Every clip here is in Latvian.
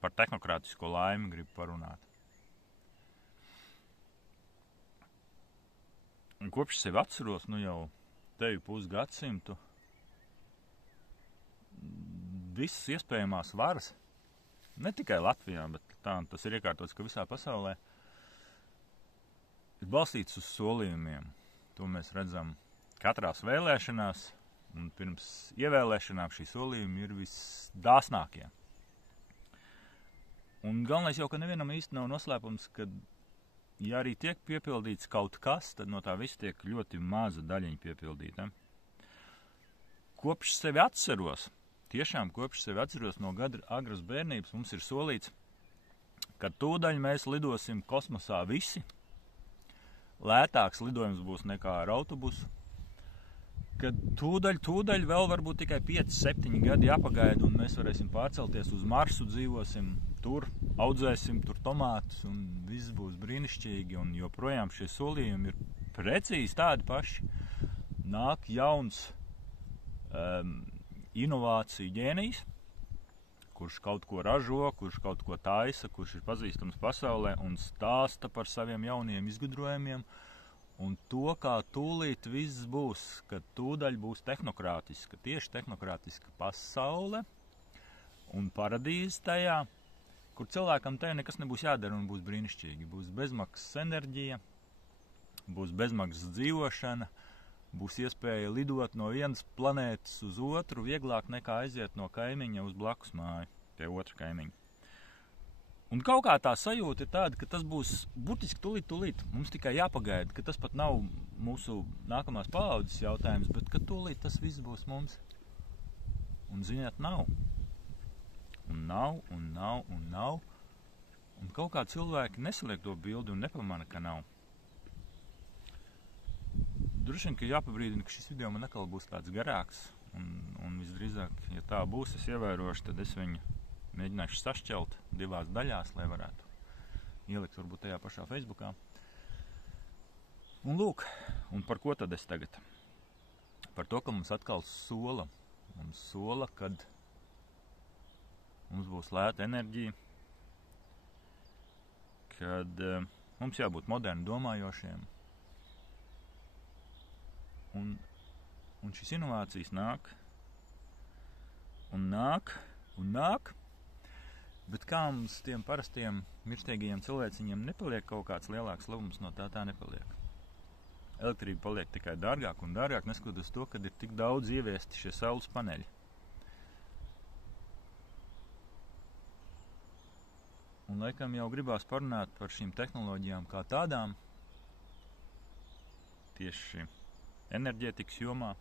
par tehnokrātisko laimi gribu parunāt. Kopš sevi atceros, jau teju pusgadsimtu, visas iespējamās varas, ne tikai Latvijā, bet tas ir iekārtots, ka visā pasaulē, ir balstīts uz solījumiem. To mēs redzam katrās vēlēšanās, un pirms ievēlēšanām šī solījumi ir visdāsnākie. Un galvenais jau, ka nevienam īsti nav noslēpums, ka, ja arī tiek piepildīts kaut kas, tad no tā viss tiek ļoti maza daļiņa piepildīta. Kopš sevi atceros, tiešām kopš sevi atceros no agras bērnības, mums ir solīts, ka tūdaļ mēs lidosim kosmosā visi. Lētāks lidojums būs nekā ar autobusu. Kad tūdaļ vēl varbūt tikai 5-7 gadi jāpagaida, un mēs varēsim pārcelties uz Marsu, dzīvosim tur, audzēsim tur tomātus, un viss būs brīnišķīgi, un joprojām šie solījumi ir precīzi tādi paši. Nāk jauns inovāciju ģēnijs, kurš kaut ko ražo, kurš kaut ko taisa, kurš ir pazīstams pasaulē un stāsta par saviem jauniem izgudrojumiem, un to, kā tūlīt viss būs, ka tūdaļ būs tehnokrātiska, tieši tehnokrātiska pasaule un paradīze tajā, kur cilvēkam tajā nekas nebūs jādara un būs brīnišķīgi. Būs bezmaksas enerģija, būs bezmaksas dzīvošana, būs iespēja lidot no vienas planētas uz otru vieglāk nekā aiziet no kaimiņa uz blakus māju, pie otra kaimiņa. Un kaut kā tā sajūta ir tāda, ka tas būs burtiski tūlīt. Mums tikai jāpagaida, ka tas pat nav mūsu nākamās paaudzes jautājums, bet ka tūlīt tas viss būs mums. Un ziniet, nav. Un nav. Un kaut kā cilvēki nesaliek to bildi un nepamana, ka nav. Droši vien, ka jāpabrīdina, ka šis video man atkal būs tāds garāks. Un visdrīzāk, ja tā būs, es ievērošu, tad es viņu mēģināšu sašķelt 2 daļās, lai varētu ielikt varbūt tajā pašā Facebookā. Un lūk, un par ko tad es tagad? Par to, ka mums atkal sola. Mums sola, kad mums būs lēta enerģija, kad mums jābūt moderni domājošiem. Un šīs inovācijas nāk, bet kā mums tiem parastiem mirstīgajiem cilvēciņiem nepaliek kaut kāds lielāks labums, no tā nepaliek. Elektrība paliek tikai dārgāk un dārgāk, neskatoties to, kad ir tik daudz ieviesti šie saules paneļi. Un laikam jau gribās parunāt par šīm tehnoloģijām kā tādām, tieši enerģētikas jomā.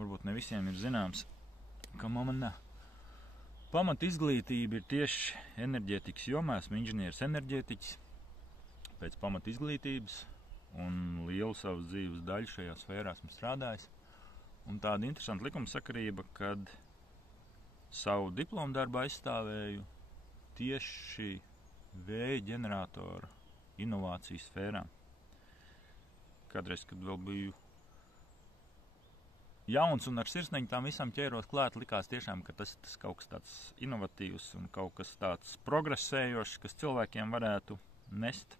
Varbūt ne visiem ir zināms, ka mana pamat izglītība ir tieši enerģētikas jomā. Esmu inženieris enerģētiķis pēc pamat izglītības un lielu savas dzīves daļu šajā sfērā esmu strādājis. Un tāda interesanta likumsakarība, kad savu diplomu darbu aizstāvēju tieši vēja ģeneratoru inovāciju sfērā. Kādreiz, kad vēl biju jauns un ar sirsniņu tām visam ķēros klāt, likās tiešām, ka tas kaut kas tāds inovatīvs un kaut kas tāds progresējošs, kas cilvēkiem varētu nest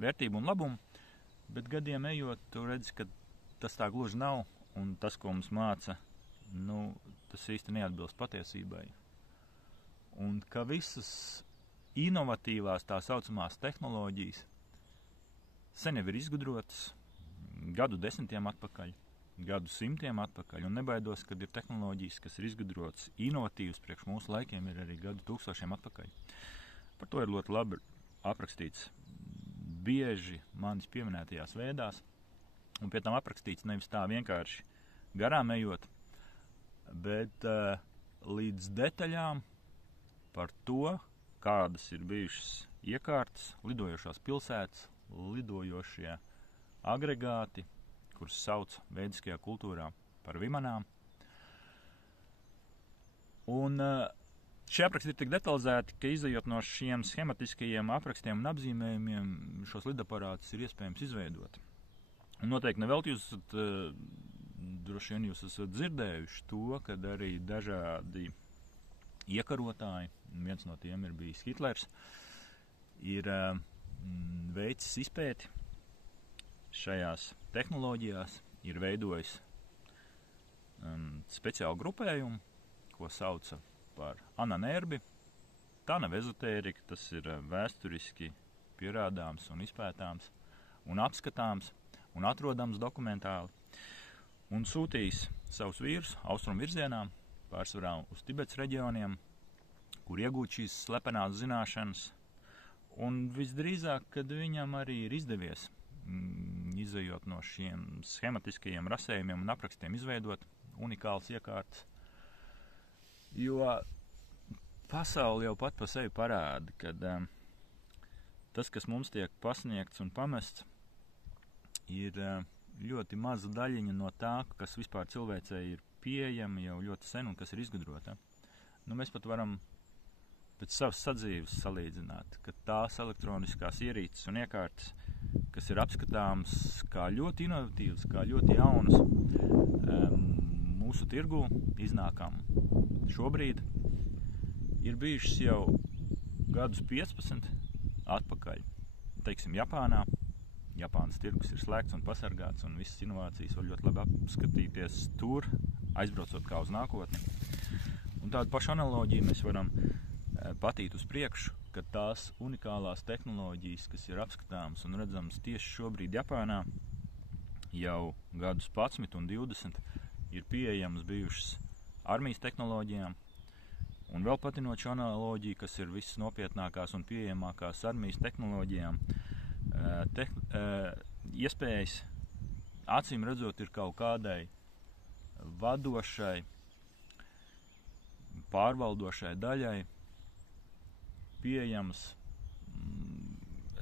vērtību un labumu, bet gadiem ejot, tu redzi, ka tas tā gluži nav, un tas, ko mums māca, tas īsti neatbilst patiesībai. Un ka visas inovatīvās tā saucamās tehnoloģijas sen jau ir izgudrotas gadu desmitiem atpakaļ, gadu simtiem atpakaļ, un nebaidos, kad ir tehnoloģijas, kas ir izgudrotas inovatīvas priekš mūsu laikiem, ir arī gadu tūkstošiem atpakaļ. Par to ir ļoti labi aprakstīts bieži manis pieminētajās vēdās, un pie tam aprakstīts nevis tā vienkārši garām ejot, bet līdz detaļām par to, kādas ir bijušas iekārtas, lidojošās pilsētas, lidojošie agregāti, kurus sauc veidiskajā kultūrā par vimanām. Un šie apraksti ir tik detalizēti, ka izejot no šiem schematiskajiem aprakstiem un apzīmējumiem, šos lidaparātus ir iespējams izveidot. Un noteikti nevelti jūs esat, droši vien jūs esat dzirdējuši to, kad arī dažādi iekarotāji, viens no tiem ir bijis Hitlers, ir veicis izpēti šajās tehnoloģijās, ir veidojis speciālu grupējumu, ko sauca par ananerbi. Tā nav ezotērika, tas ir vēsturiski pierādāms un izpētāms un apskatāms un atrodams dokumentāli. Un sūtījis savus vīrus austrumu virzienā, pārsvarā uz Tibets reģioniem, kur iegūt šīs slepenās zināšanas. Un visdrīzāk, kad viņam arī ir izdevies, izejot no šiem schematiskajiem rasējumiem un aprakstiem, izveidot unikāls iekārtas. Jo pasaule jau pat pa sevi parāda, ka tas, kas mums tiek pasniegts un pamests, ir ļoti maza daļiņa no tā, kas vispār cilvēcei ir pieejama jau ļoti sen un kas ir izgudrota. Mēs pat varam pēc savas sadzīves salīdzināt, ka tās elektroniskās ierīces un iekārtas, kas ir apskatāmas kā ļoti inovatīvas, kā ļoti jaunas, mūsu tirgū iznākam šobrīd, ir bijušas jau gadus 15 atpakaļ. Teiksim, Japānā. Japānas tirgus ir slēgts un pasargāts, un visas inovācijas var ļoti labi apskatīties tur, aizbraucot kā uz nākotni. Un tādu pašu analoģiju mēs varam patīt uz priekšu, ka tās unikālās tehnoloģijas, kas ir apskatāmas un redzamas tieši šobrīd Japānā, jau gadus 11 un 20 ir pieejamas bijušas armijas tehnoloģijām. Un vēl patinošu analoģiju, kas ir visas nopietnākās un pieejamākās armijas tehnoloģijām, iespējas acīm redzot ir kaut kādai vadošai, pārvaldošai daļai pieejams,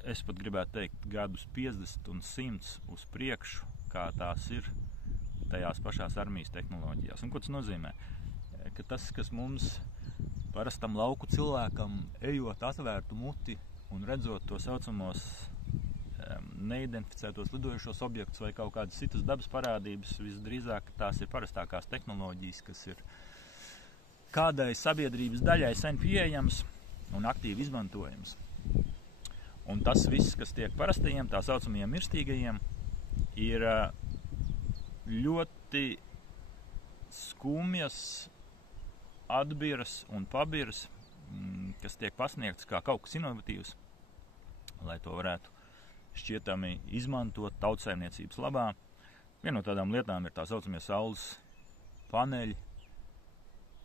es pat gribētu teikt, gadus 50 un 100 uz priekšu, kā tās ir tajās pašās armijas tehnoloģijās. Un ko tas nozīmē? Ka tas, kas mums parastam lauku cilvēkam, ejot atvērtu muti un redzot to saucamos neidentificētos lidojušos objektus vai kaut kādas citas dabas parādības, visdrīzāk tās ir parastākās tehnoloģijas, kas ir kādai sabiedrības daļai sen pieejams un aktīvi izmantojams. Un tas viss, kas tiek parastajiem, tā saucamajiem mirstīgajiem, ir ļoti skumjas atbiras un pabiras, kas tiek pasniegts kā kaut kas inovatīvs, lai to varētu šķietami izmantot tautsaimniecības labā. Viena no tādām lietām ir tā saucamie saules paneļi,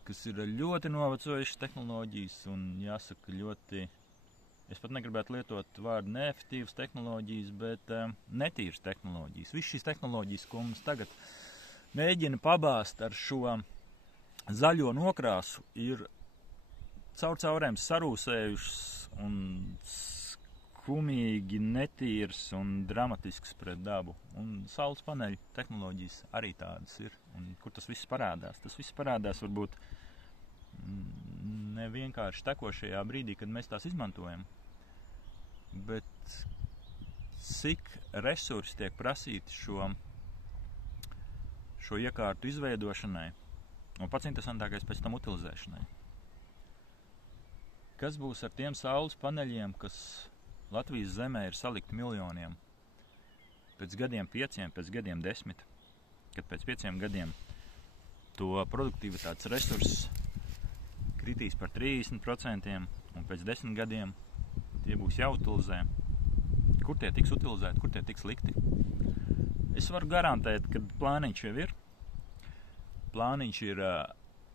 kas ir ļoti novecojušas tehnoloģijas un jāsaka ļoti, es pat negribētu lietot vārdu neefektīvas tehnoloģijas, bet netīras tehnoloģijas. Viss šīs tehnoloģijas, ko mums tagad mēģina pabāzt ar šo zaļo nokrāsu, ir caurēm sarūsējušas un skumīgi netīrs un dramatisks pret dabu. Un saules paneļu tehnoloģijas arī tādas ir. Un kur tas viss parādās? Tas viss parādās varbūt ne vienkārši tekošajā brīdī, kad mēs tās izmantojam, bet cik resursi tiek prasīti šo iekārtu izveidošanai un pats interesantākais pēc tam utilizēšanai. Kas būs ar tiem saules paneļiem, kas Latvijas zemē ir salikti miljoniem? Pēc gadiem 5, pēc gadiem 10, kad pēc 5 gadiem to produktivitātes resurss kritīs par 30% un pēc 10 gadiem tie būs jāutilizē. Kur tie tiks utilizēti, kur tie tiks likti? Es varu garantēt, ka plāniņš jau ir. Plāniņš ir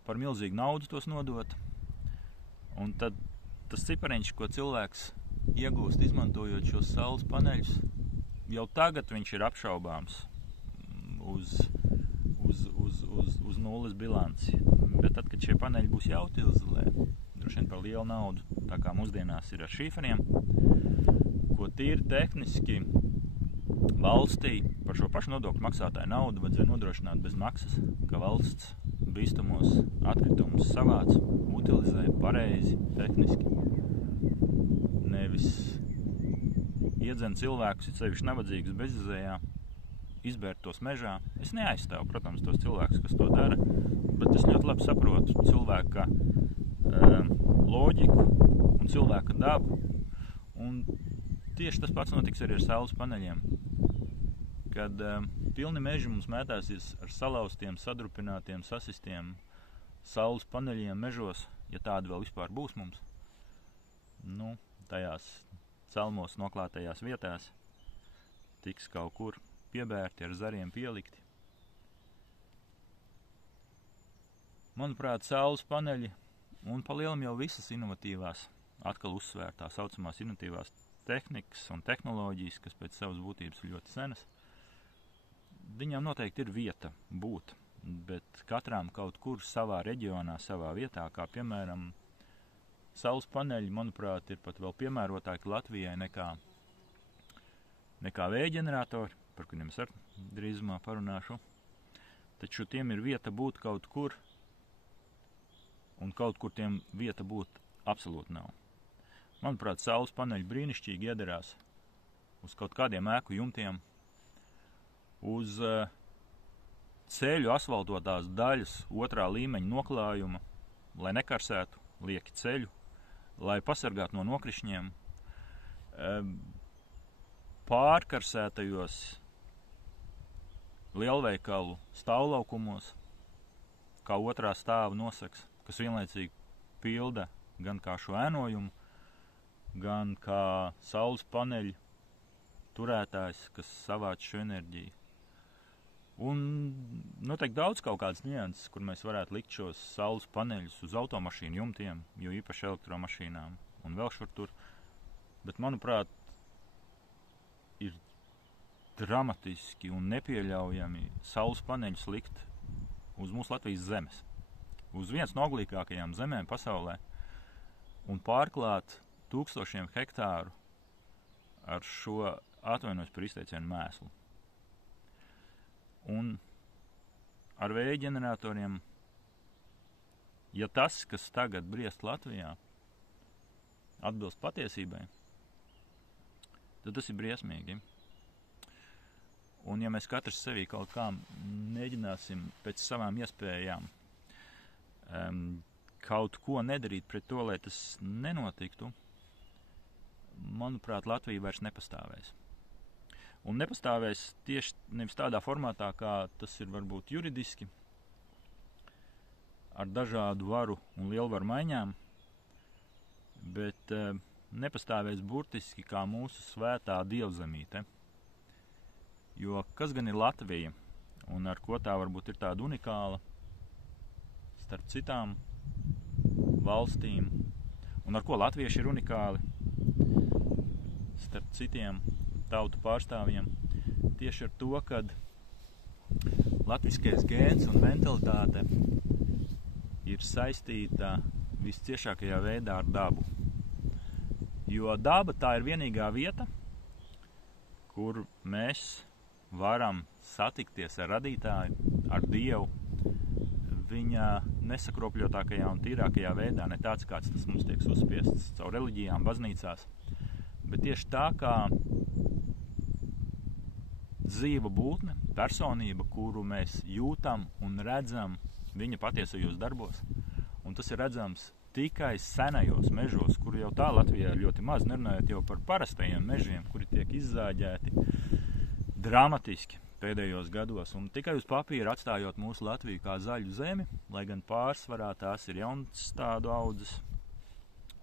par milzīgu naudu tos nodot. Un tad tas cipariņš, ko cilvēks iegūst izmantojot šos saules paneļus, jau tagad viņš ir apšaubāms uz nulles bilanci. Bet tad, kad šie paneļi būs jāutilizē, droši vien par lielu naudu, tā kā mūsdienās ir ar šīferiem, ko tīri tehniski valstī par šo pašu nodokļu maksātāju naudu vajadzēja nodrošināt bez maksas, ka valsts bīstamos atkritumus savāc, utilizē pareizi, tehniski. Nevis iedzen cilvēkus, it sevišķi nabadzīgus bezizējā, izbērt tos mežā. Es neaizstāvu, protams, tos cilvēkus, kas to dara, bet es ļoti labi saprotu cilvēka loģiku un cilvēka dabu. Un tieši tas pats notiks arī ar saules paneļiem. Kad pilni meži mums mētāsies ar salauztiem, sadrupinātiem, sasistiem saules paneļiem mežos, ja tādi vēl vispār būs mums, tajās celmos noklātajās vietās, tiks kaut kur piebērti, ar zariem pielikti. Manuprāt, saules paneļi un pa lielam jau visas inovatīvās, atkal uzsvērtā saucamās inovatīvās tehnikas un tehnoloģijas, kas pēc savas būtības ir ļoti senas, viņām noteikti ir vieta būt, bet katrām kaut kur savā reģionā, savā vietā, kā piemēram saules paneļi, manuprāt, ir pat vēl piemērotāki Latvijai nekā vēja ģeneratori, par kuriem es arī drīzumā parunāšu. Taču tiem ir vieta būt kaut kur, un kaut kur tiem vieta būt absolūti nav. Manuprāt, saules paneļi brīnišķīgi iederās uz kaut kādiem ēku jumtiem, uz ceļu asfaltotās daļas 2. līmeņa noklājuma, lai nekarsētu lieki ceļu, lai pasargātu no nokrišņiem, pārkarsētajos lielveikalu stāvlaukumos, kā 2. stāva nosaks, kas vienlaicīgi pilda gan kā šo ēnojumu, gan kā saules paneļu turētājs, kas savāc šo enerģiju. Un noteikti daudz kaut kādas nianses, kur mēs varētu likt šos saules paneļus uz automašīnu jumtiem, jo īpaši elektromašīnām un vēl šur tur. Bet, manuprāt, ir dramatiski un nepieļaujami saules paneļus likt uz mūsu Latvijas zemes. Uz viens no auglīgākajām zemēm pasaulē un pārklāt 1000 hektāru ar šo, atvainojos par izteicienu, mēslu. Un ar vēja ģeneratoriem, ja tas, kas tagad briest Latvijā, atbilst patiesībai, tad tas ir briesmīgi. Un ja mēs katrs sevī kaut kā mēģināsim pēc savām iespējām kaut ko nedarīt pret to, lai tas nenotiktu, manuprāt, Latvija vairs nepastāvēs. Un nepastāvēs tieši nevis tādā formātā, kā tas ir varbūt juridiski, ar dažādu varu un lielvaru maiņām, bet nepastāvēs burtiski kā mūsu svētā dievzemīte. Jo kas gan ir Latvija, un ar ko tā varbūt ir tāda unikāla starp citām valstīm, un ar ko latvieši ir unikāli starp citiem tautu pārstāvjiem, tieši ar to, kad latviskais gēns un mentalitāte ir saistīta visciešākajā veidā ar dabu. Jo daba tā ir vienīgā vieta, kur mēs varam satikties ar radītāju, ar Dievu, viņa nesakropļotākajā un tīrākajā veidā, ne tāds, kāds tas mums tiek uzspiests caur reliģijām, baznīcās, bet tieši tā kā dzīva būtne, personība, kuru mēs jūtam un redzam viņa patiesajos darbos. Un tas ir redzams tikai senajos mežos, kuru jau tā Latvijā ir ļoti maz, nerunājot jau par parastajiem mežiem, kuri tiek izzāģēti dramatiski pēdējos gados. Un tikai uz papīra atstājot mūsu Latviju kā zaļu zemi, lai gan pārsvarā tās ir jauns tādu audzes.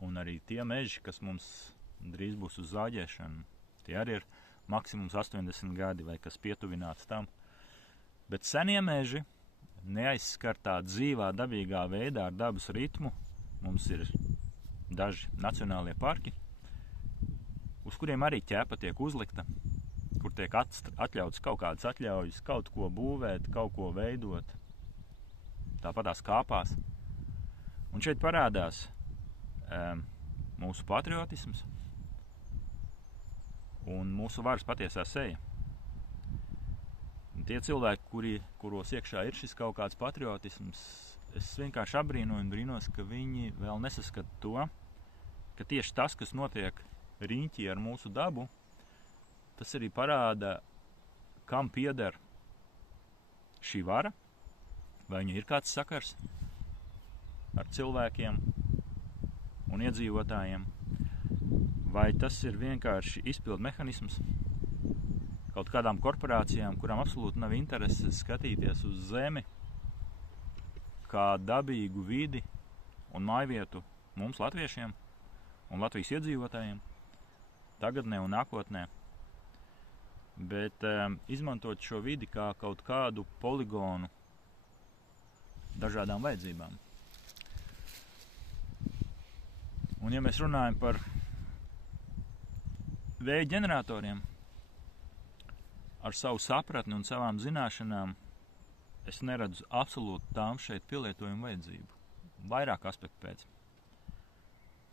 Un arī tie meži, kas mums drīz būs uz zāģēšanu, tie arī ir maksimums 80 gadi vai kas pietuvināts tam. Bet senie meži neaizskartā dzīvā, dabīgā veidā ar dabas ritmu. Mums ir daži nacionālie parki, uz kuriem arī ķepa tiek uzlikta, kur tiek atļauts kaut kādas atļaujas, kaut ko būvēt, kaut ko veidot, tāpatās kāpās. Un šeit parādās mūsu patriotisms un mūsu varas patiesā seja. Un tie cilvēki, kuros iekšā ir šis kaut kāds patriotisms, es vienkārši apbrīnoju un brīnos, ka viņi vēl nesaskat to, ka tieši tas, kas notiek riņķī ar mūsu dabu, tas arī parāda, kam pieder šī vara, vai viņa ir kāds sakars ar cilvēkiem, un iedzīvotājiem, vai tas ir vienkārši izpildu mehanisms kaut kādām korporācijām, kurām absolūti nav interese skatīties uz zemi kā dabīgu vidi un mājvietu mums latviešiem un Latvijas iedzīvotājiem tagadnē un nākotnē, bet izmantot šo vidi kā kaut kādu poligonu dažādām vajadzībām. Un ja mēs runājam par vēja ģeneratoriem, ar savu sapratni un savām zināšanām, es neredzu absolūti tām šeit pielietojumu vajadzību. Vairāk aspektu pēc.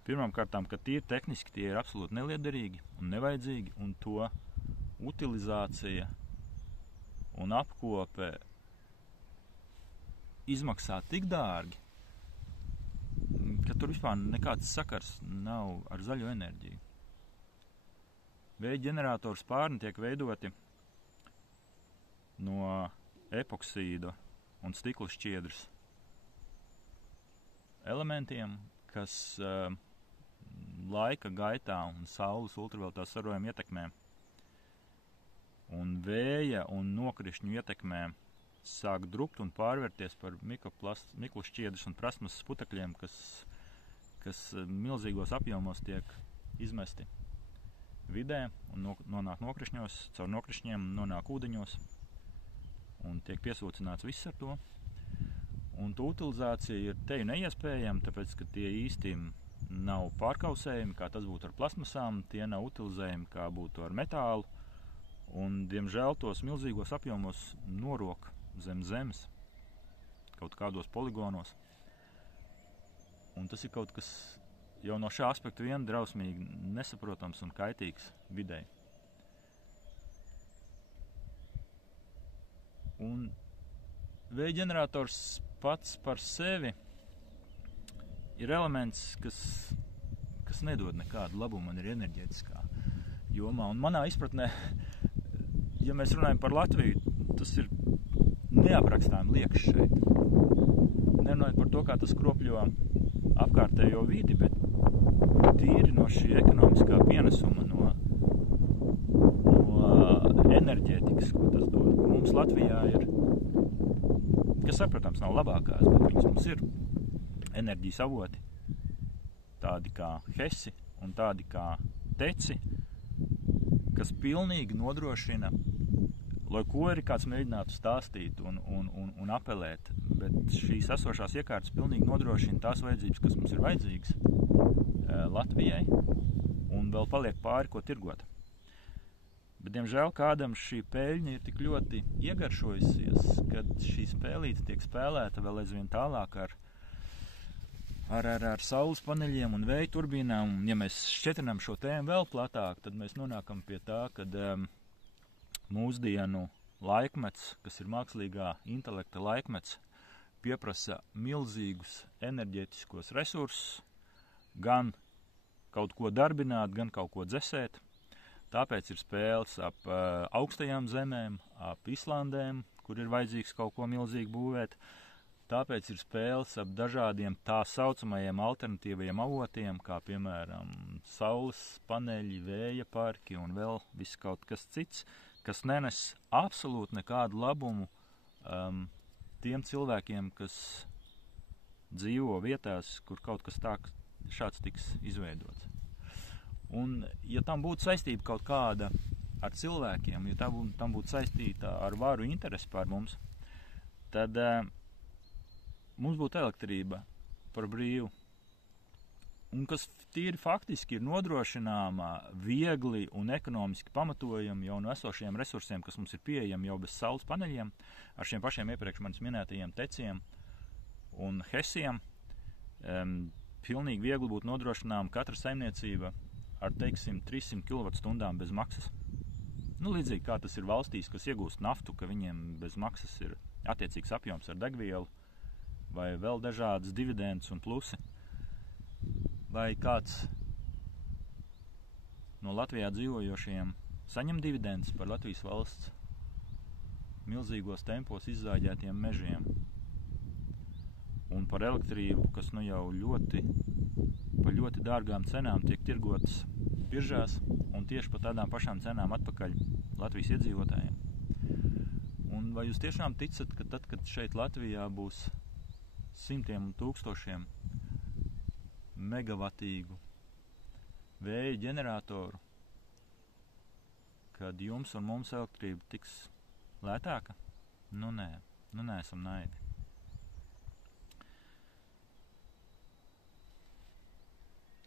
Pirmkārtām, ka tīri tehniski tie ir absolūti neliederīgi un nevajadzīgi, un to utilizācija un apkope izmaksā tik dārgi, ka tur vispār nekāds sakars nav ar zaļo enerģiju. Vēja ģeneratoru spārni tiek veidoti no epoksīda un stikla šķiedras elementiem, kas laika gaitā un saules ultravioletās starojuma ietekmē un vēja un nokrišņu ietekmē sāk drupt un pārvērties par miklu šķiedras un prasmas putekļiem, kas milzīgos apjomos tiek izmesti vidē un nonāk nokrišņos, caur nokrišņiem nonāk ūdeņos un tiek piesūcināts viss ar to. Un to utilizācija ir teju neiespējama, tāpēc, ka tie īsti nav pārkausējumi, kā tas būtu ar plasmasām, tie nav utilizējumi, kā būtu ar metālu, un, diemžēl, tos milzīgos apjomos norok zem zemes, kaut kādos poligonos. Un tas ir kaut kas jau no šā aspekta vien drausmīgi nesaprotams un kaitīgs videi. Un vēja ģenerators pats par sevi ir elements, kas nedod nekādu labumu, man ir enerģētiskā jomā. Un manā izpratnē, ja mēs runājam par Latviju, tas ir neaprakstājumi liekas šeit. Nerunājot par to, kā tas kropļo apkārtējo vidi, bet tīri no šī ekonomiskā pienesuma, no enerģētikas, ko tas dod. Mums Latvijā ir, kas, protams, nav labākās, bet viņas mums ir enerģijas avoti, tādi kā hesi un tādi kā teci, kas pilnīgi nodrošina, lai ko arī kāds mēģinātu stāstīt un apelēt, bet šīs esošās iekārtas pilnīgi nodrošina tās vajadzības, kas mums ir vajadzīgas Latvijai, un vēl paliek pāri, ko tirgot. Bet, diemžēl, kādam šī peļņa ir tik ļoti iegaršojusies, kad šī spēlīte tiek spēlēta vēl aizvien tālāk ar saules paneļiem un vēja turbīnām. Un, ja mēs šķetrinām šo tēmu vēl platāk, tad mēs nonākam pie tā, ka mūsdienu laikmets, kas ir mākslīgā intelekta laikmets, pieprasa milzīgus enerģētiskos resursus, gan kaut ko darbināt, gan kaut ko dzesēt. Tāpēc ir spēles ap augstajām zemēm, ap Islandēm, kur ir vajadzīgs kaut ko milzīgi būvēt. Tāpēc ir spēles ap dažādiem tā saucamajiem alternatīvajiem avotiem, kā piemēram saules paneļi, vēja parki un vēl viss kaut kas cits, kas nenes absolūti nekādu labumu tiem cilvēkiem, kas dzīvo vietās, kur kaut kas šāds tiks izveidots. Un, ja tam būtu saistība kaut kāda ar cilvēkiem, ja tam būtu saistīta ar varu interesi pār mums, tad mums būtu elektrība par brīvu. Un kas tīri faktiski ir nodrošināma viegli un ekonomiski pamatojami jau no esošiem resursiem, kas mums ir pieejami jau bez saules paneļiem, ar šiem pašiem iepriekš manis minētajiem teciem un hesiem. Pilnīgi viegli būtu nodrošināma katra saimniecība ar, teiksim, 300 kWh bez maksas. Līdzīgi kā tas ir valstīs, kas iegūst naftu, ka viņiem bez maksas ir attiecīgs apjoms ar degvielu, vai vēl dažādas dividendes un plusi. Vai kāds no Latvijā dzīvojošiem saņem dividendes par Latvijas valsts milzīgos tempos izzāģētiem mežiem un par elektrību, kas jau ļoti par ļoti dārgām cenām tiek tirgotas biržās un tieši par tādām pašām cenām atpakaļ Latvijas iedzīvotājiem. Un vai jūs tiešām ticat, ka tad, kad šeit Latvijā būs simtiem un tūkstošiem megavatīgu vēja ģeneratoru, kad jums un mums elektrība tiks lētāka? Nu nē, esam naivi.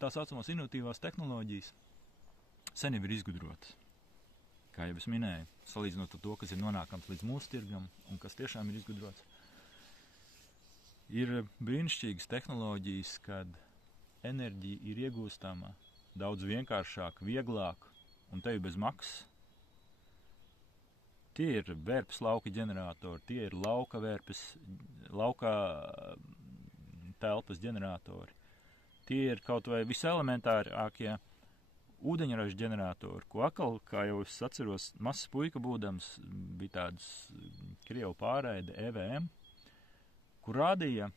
Tā saucamās inovatīvās tehnoloģijas sen jau ir izgudrotas. Kā jau es minēju, salīdzinot ar to, kas ir nonākams līdz mūsu tirgam un kas tiešām ir izgudrots. Ir brīnišķīgas tehnoloģijas, kad enerģija ir iegūstama daudz vienkāršāk, vieglāk un tevi bez maksas. Tie ir vērpes lauka ģeneratori, tie ir lauka telpas ģeneratori. Tie ir kaut vai viseelementārākie ūdeņraža ģeneratori, ko atkal, kā jau es atceros, mazs puika būdams, bija tāds Krievu pārraide EVM, kur rādīja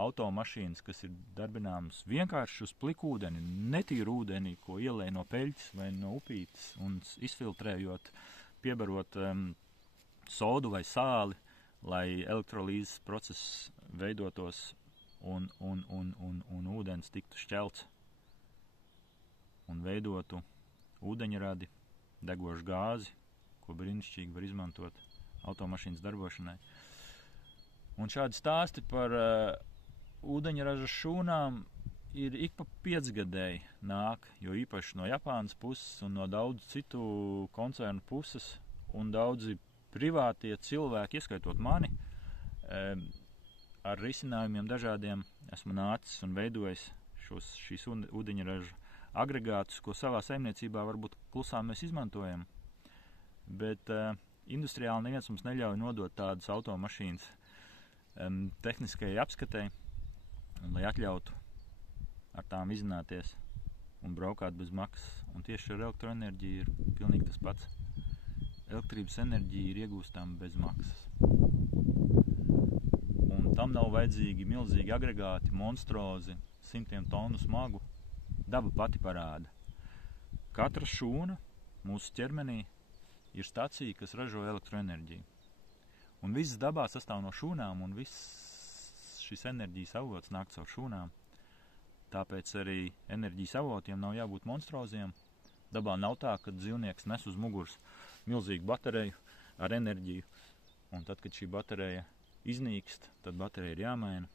automašīnas, kas ir darbināmas vienkārši uz pliku ūdeni, netīru ūdeni, ko ielēja no peļķes vai no upītes un izfiltrējot, piebarot sodu vai sāli, lai elektrolīzes process veidotos un ūdens tiktu šķelts un veidotu ūdeņradi, degošu gāzi, ko brīnišķīgi var izmantot automašīnas darbošanai. Un šādi stāsti par ūdeņraža šūnām ir ik pa 5 gadēji nāk, jo īpaši no Japānas puses un no daudzu citu koncernu puses un daudzi privātie cilvēki, ieskaitot mani, ar risinājumiem dažādiem esmu nācis un veidojis šīs ūdeņraža agregātus, ko savā saimniecībā varbūt klusām mēs izmantojam, bet industriāli neviens mums neļauj nodot tādas automašīnas tehniskajai apskatei, un lai atļautu ar tām izzināties un braukāt bez maksas. Un tieši ar elektroenerģiju ir pilnīgi tas pats. Elektrības enerģija ir iegūstama bez maksas. Un tam nav vajadzīgi milzīgi agregāti, monstrozi, 100 tonu smagu. Daba pati parāda. Katra šūna mūsu ķermenī ir stacija, kas ražo elektroenerģiju. Un viss dabā sastāv no šūnām, un viss šis enerģijas avots nāk caur šūnām. Tāpēc arī enerģijas avotiem nav jābūt monstroziem. Dabā nav tā, ka dzīvnieks nes uz muguras milzīgu bateriju ar enerģiju, un tad, kad šī baterija iznīkst, tad baterija ir jāmaina.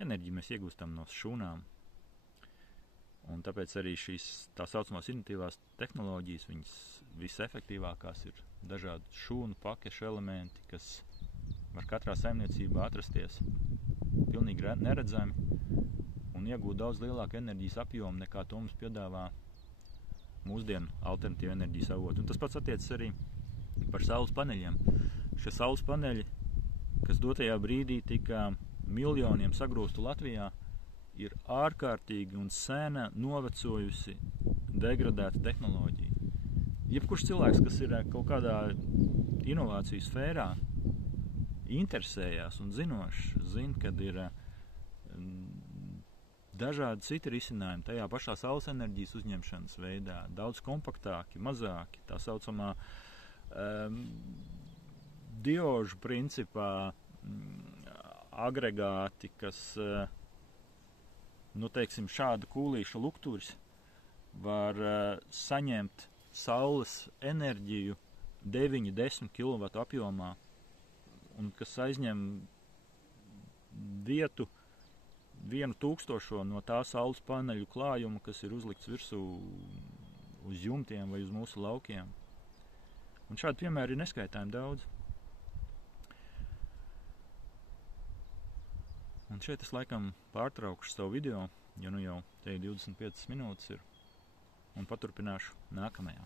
Enerģiju mēs iegūstam no šūnām. Un tāpēc arī šīs tā saucamās inovatīvās tehnoloģijas, viņas visefektīvākās ir dažādi šūnu pakešu elementi, kas var katrā saimniecībā atrasties pilnīgi neredzami un iegūt daudz lielāku enerģijas apjomu, nekā to mums piedāvā mūsdienu alternatīva enerģijas avoti. Un tas pats attiecas arī par saules paneļiem. Šie saules paneļi, kas dotajā brīdī tika miljoniem sagrūstu Latvijā, ir ārkārtīgi un sena novecojusi degradēta tehnoloģija. Jebkurš cilvēks, kas ir kaut kādā inovāciju sfērā, interesējās un zinošs, zina, kad ir dažādi citi risinājumi tajā pašā saules enerģijas uzņemšanas veidā, daudz kompaktāki, mazāki, tā saucamā diožu principā agregāti, kas teiksim, šāda kūlīša lukturis var saņemt saules enerģiju 9-10 kW apjomā, un kas aizņem vietu 1/1000 no tā saules paneļu klājuma, kas ir uzlikts virsū uz jumtiem vai uz mūsu laukiem. Un šādi piemēri ir neskaitājumi daudz. Un šeit es laikam pārtraukšu savu video, jo nu jau te 25 minūtes ir, un paturpināšu nākamajā.